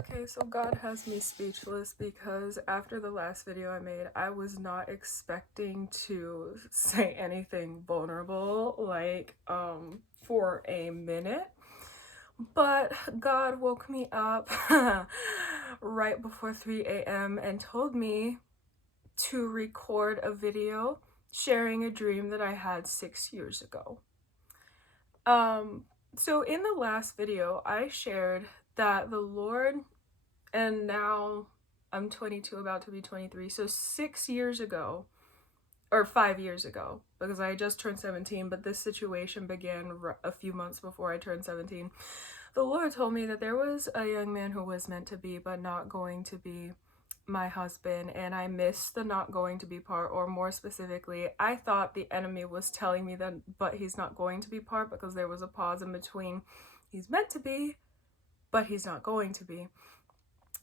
Okay, so God has me speechless because after the last video I made, I was not expecting to say anything vulnerable, like, for a minute. But God woke me up right before 3 a.m. and told me to record a video sharing a dream that I had 6 years ago. So in the last video, I shared that the Lord, and now I'm 22, about to be 23, so 6 years ago, or 5 years ago, because I just turned 17, but this situation began a few months before I turned 17. The Lord told me that there was a young man who was meant to be, but not going to be my husband, and I missed the not going to be part, or more specifically, I thought the enemy was telling me that, but he's not going to be part, because there was a pause in between. He's meant to be, but he's not going to be.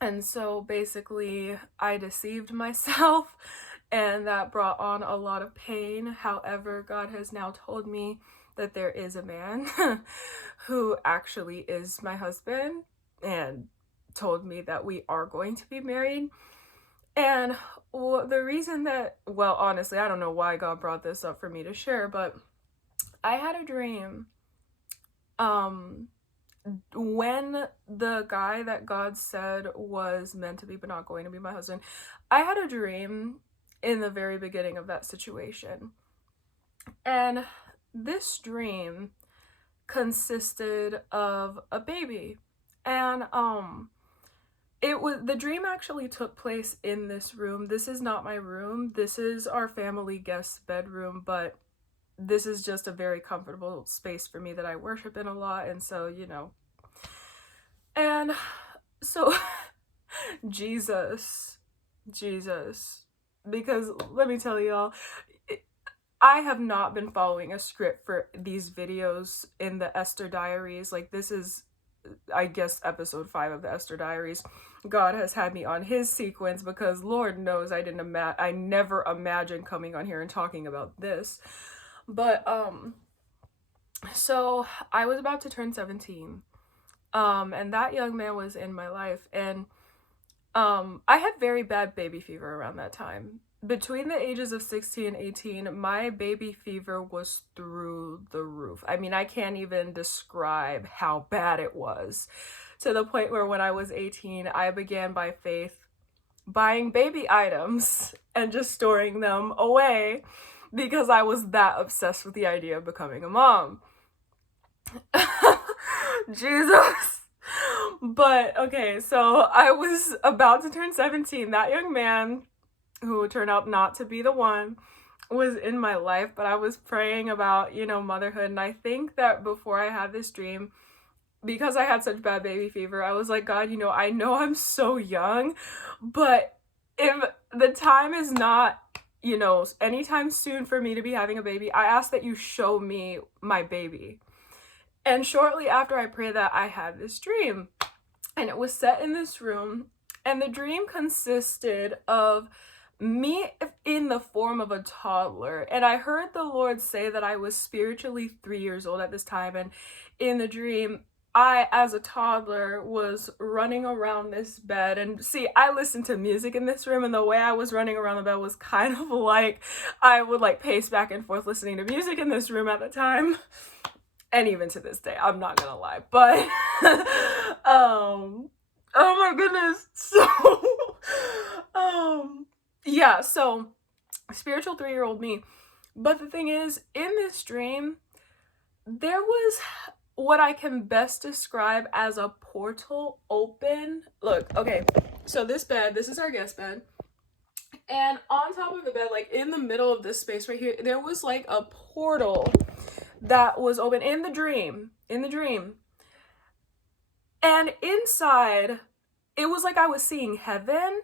And so basically I deceived myself, and that brought on a lot of pain. However, God has now told me that there is a man who actually is my husband, and told me that we are going to be married. And the reason that, well, honestly, I don't know why God brought this up for me to share, but I had a dream when the guy that God said was meant to be but not going to be my husband, I had a dream in the very beginning of that situation. And this dream consisted of a baby. And the dream actually took place in this room. This is not my room. This is our family guest bedroom, but this is just a very comfortable space for me that I worship in a lot, and so, you know. And so Jesus, because let me tell y'all, I have not been following a script for these videos in the Esther Diaries. Like, this is, I guess, episode 5 of the Esther Diaries. God has had me on his sequence, because Lord knows I never imagined coming on here and talking about this. But so I was about to turn 17, and that young man was in my life, and I had very bad baby fever around that time. Between the ages of 16 and 18, my baby fever was through the roof. I mean, I can't even describe how bad it was, to the point where when I was 18, I began by faith buying baby items and just storing them away, because I was that obsessed with the idea of becoming a mom. Jesus. But okay, so I was about to turn 17. That young man, who turned out not to be the one, was in my life, but I was praying about, motherhood. And I think that before I had this dream, because I had such bad baby fever, I was like, God, I know I'm so young, but if the time is not, anytime soon for me to be having a baby, I ask that you show me my baby. And shortly after I prayed that, I had this dream, and it was set in this room, and the dream consisted of me in the form of a toddler. And I heard the Lord say that I was spiritually 3 years old at this time, and in the dream, I, as a toddler, was running around this bed. And see, I listened to music in this room, and the way I was running around the bed was kind of like I would pace back and forth listening to music in this room at the time. And even to this day, I'm not gonna lie. But oh my goodness. So yeah, so spiritual 3-year-old me. But the thing is, in this dream, there was what I can best describe as a portal open. Look, okay, so this is our guest bed, and on top of the bed, in the middle of this space right here, there was a portal that was open in the dream. And inside, it was like I was seeing heaven,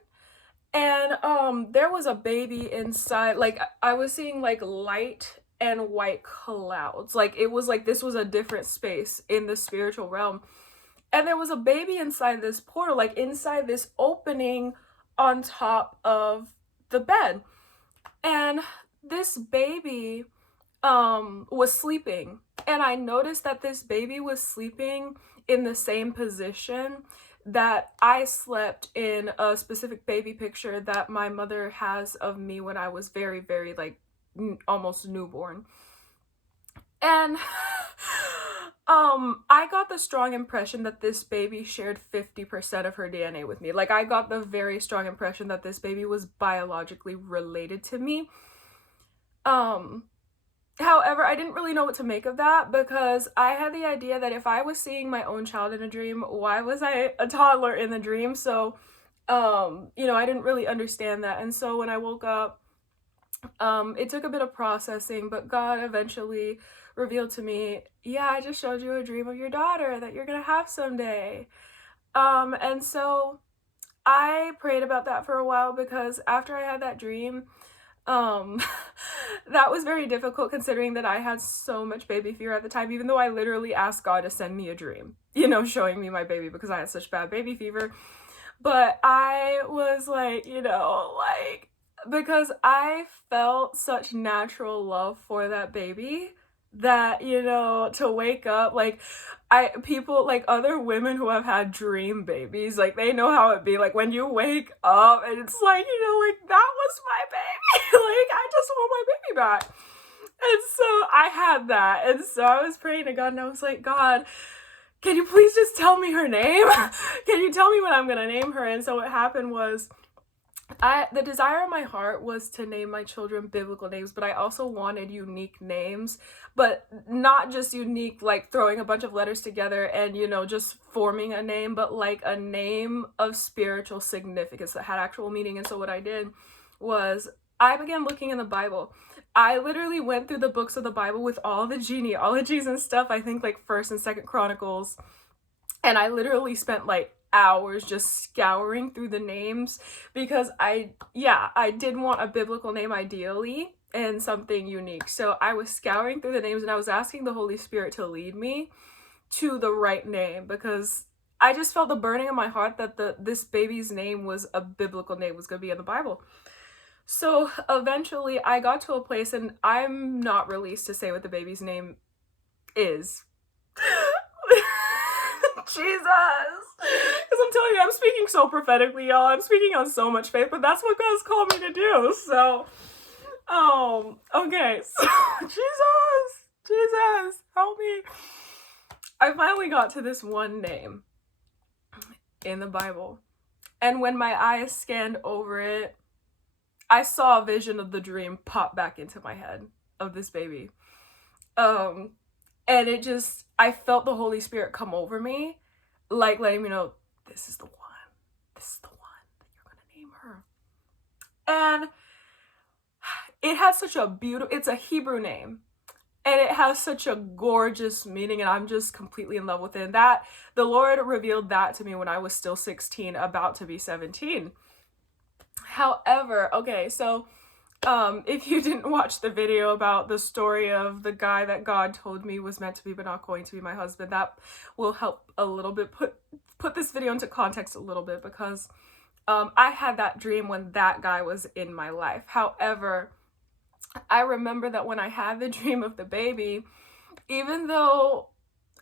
and there was a baby inside. I was seeing light and white clouds. It was this was a different space in the spiritual realm. And there was a baby inside this portal, inside this opening on top of the bed. And this baby was sleeping. And I noticed that this baby was sleeping in the same position that I slept in a specific baby picture that my mother has of me when I was very, very like almost newborn. And I got the strong impression that this baby shared 50% of her DNA with me. Like, I got the very strong impression that this baby was biologically related to me. However, I didn't really know what to make of that, because I had the idea that if I was seeing my own child in a dream, why was I a toddler in the dream? So, you know, I didn't really understand that. And so when I woke up, it took a bit of processing, but God eventually revealed to me, yeah, I just showed you a dream of your daughter that you're gonna have someday. And so I prayed about that for a while, because after I had that dream, that was very difficult, considering that I had so much baby fear at the time, even though I literally asked God to send me a dream, you know, showing me my baby, because I had such bad baby fever. But I was like, you know, like, because I felt such natural love for that baby, that, you know, to wake up, like, people, like, other women who have had dream babies, like, they know how it be, like, when you wake up and it's like, you know, like, that was my baby, like, I just want my baby back. And so I had that, and so I was praying to God, and I was like, God, can you please just tell me her name? Can you tell me what I'm gonna name her? And so what happened was, the desire of my heart was to name my children biblical names, but I also wanted unique names, but not just unique, like throwing a bunch of letters together and, you know, just forming a name, but like a name of spiritual significance that had actual meaning. And so what I did was I began looking in the Bible. I literally went through the books of the Bible with all the genealogies and stuff, I think like 1st and 2nd Chronicles, and I literally spent like hours just scouring through the names, because I did want a biblical name ideally and something unique. So I was scouring through the names, and I was asking the Holy Spirit to lead me to the right name, because I just felt the burning in my heart that this baby's name was a biblical name, was going to be in the Bible. So eventually I got to a place, and I'm not released to say what the baby's name is. Jesus. Because I'm telling you, I'm speaking so prophetically, y'all. I'm speaking on so much faith, but that's what God's called me to do. So, okay. So, Jesus, help me. I finally got to this one name in the Bible. And when my eyes scanned over it, I saw a vision of the dream pop back into my head of this baby. And it just, I felt the Holy Spirit come over me, like letting me know, this is the one that you're gonna name her. And it has such a beautiful, it's a Hebrew name, and it has such a gorgeous meaning, and I'm just completely in love with it. And that, the Lord revealed that to me when I was still 16, about to be 17. However, okay, so if you didn't watch the video about the story of the guy that God told me was meant to be but not going to be my husband, that will help a little bit put this video into context a little bit, because I had that dream when that guy was in my life. However, I remember that when I had the dream of the baby, even though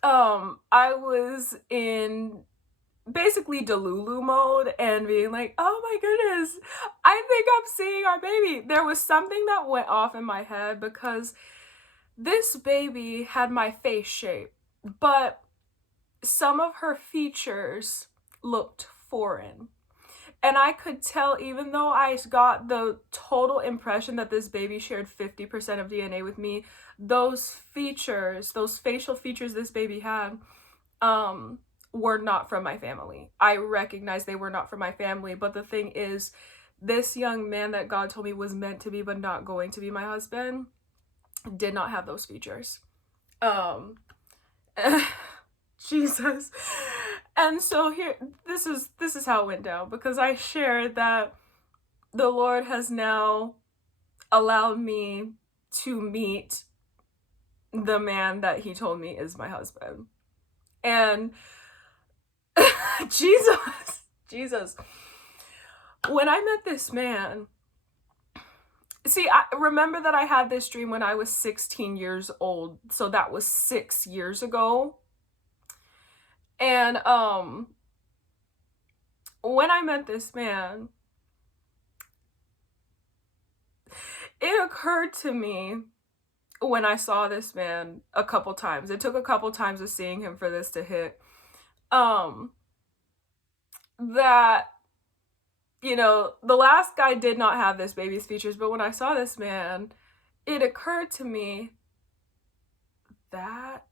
I was in basically Delulu mode and being like, oh my goodness, I think I'm seeing our baby, there was something that went off in my head, because this baby had my face shape, but some of her features looked foreign. And I could tell, even though I got the total impression that this baby shared 50% of DNA with me, those features, those facial features this baby had, were not from my family. I recognized they were not from my family, but the thing is, this young man that God told me was meant to be but not going to be my husband did not have those features. Jesus. And so here, this is how it went down, because I shared that the Lord has now allowed me to meet the man that he told me is my husband. And Jesus. When I met this man, see, I remember that I had this dream when I was 16 years old. So that was 6 years ago. And when I met this man, it occurred to me when I saw this man a couple times, it took a couple times of seeing him for this to hit, that, you know, the last guy did not have this baby's features, but when I saw this man, it occurred to me that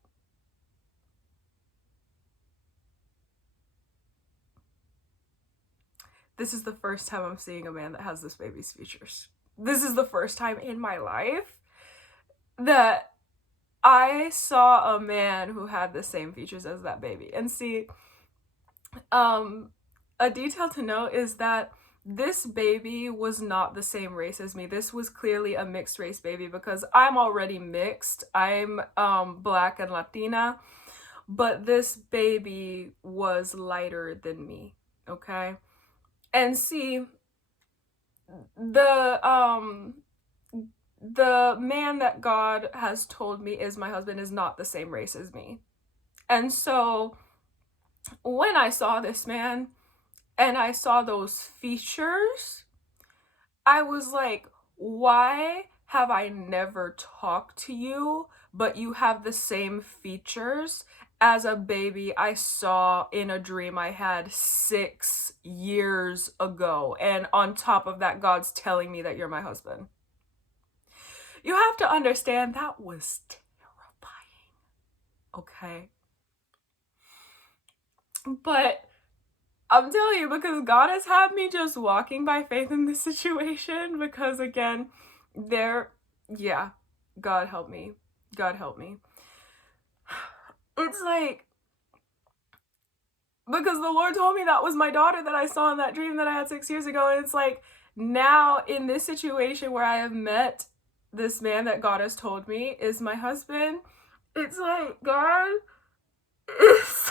this is the first time I'm seeing a man that has this baby's features. This is the first time in my life that I saw a man who had the same features as that baby. And see, a detail to note is that this baby was not the same race as me. This was clearly a mixed race baby because I'm already mixed. I'm Black and Latina, but this baby was lighter than me, okay? And see, the man that God has told me is my husband is not the same race as me. And so when I saw this man and I saw those features, I was like, why have I never talked to you, but you have the same features as a baby I saw in a dream I had 6 years ago? And on top of that, God's telling me that you're my husband. You have to understand that was terrifying, okay? But I'm telling you, because God has had me just walking by faith in this situation, because again, God help me. God help me. It's like, because the Lord told me that was my daughter that I saw in that dream that I had 6 years ago, and it's like, now in this situation where I have met this man that God has told me is my husband, it's like, God, it's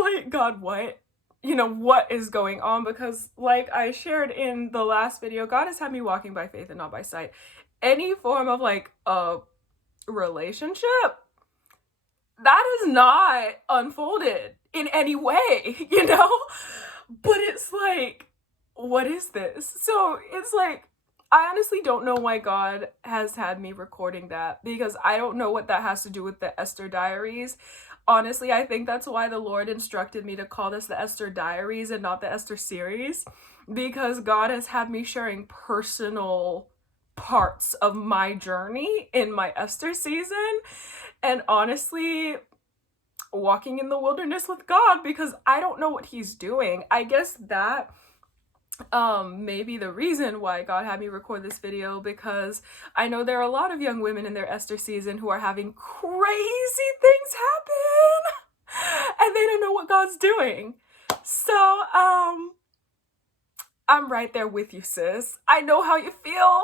like, God, what? You know, what is going on? Because like I shared in the last video, God has had me walking by faith and not by sight. Any form of like a relationship, that is not unfolded in any way, you know? But it's like, what is this? So it's like, I honestly don't know why God has had me recording that, because I don't know what that has to do with the Esther Diaries. Honestly, I think that's why the Lord instructed me to call this the Esther Diaries and not the Esther series, because God has had me sharing personal parts of my journey in my Esther season, and honestly, walking in the wilderness with God, because I don't know what he's doing. I guess that maybe the reason why God had me record this video, because I know there are a lot of young women in their Esther season who are having crazy things happen and they don't know what God's doing. So I'm right there with you, sis. I know how you feel,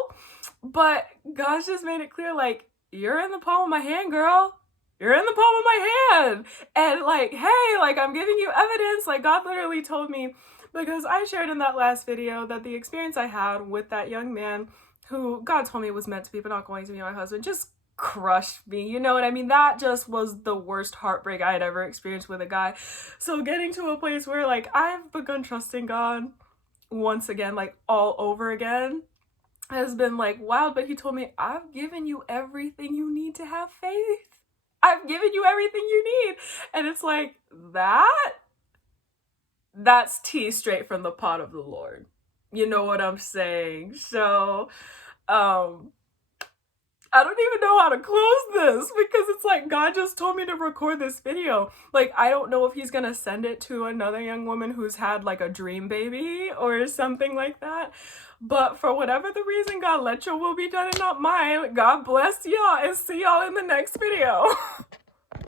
but God's just made it clear, like, you're in the palm of my hand, girl. You're in the palm of my hand. And like, hey, like, I'm giving you evidence. Like, God literally told me, because I shared in that last video that the experience I had with that young man who God told me was meant to be but not going to be my husband just crushed me. You know what I mean? That just was the worst heartbreak I had ever experienced with a guy. So getting to a place where like I've begun trusting God once again, like all over again, has been like, wow. But he told me, I've given you everything you need to have faith. I've given you everything you need. And it's like, that's tea straight from the pot of the Lord. You know what I'm saying? So, I don't even know how to close this, because it's like, God just told me to record this video. Like, I don't know if he's gonna send it to another young woman who's had like a dream baby or something like that. But for whatever the reason, God, let your will be done and not mine. God bless y'all, and see y'all in the next video.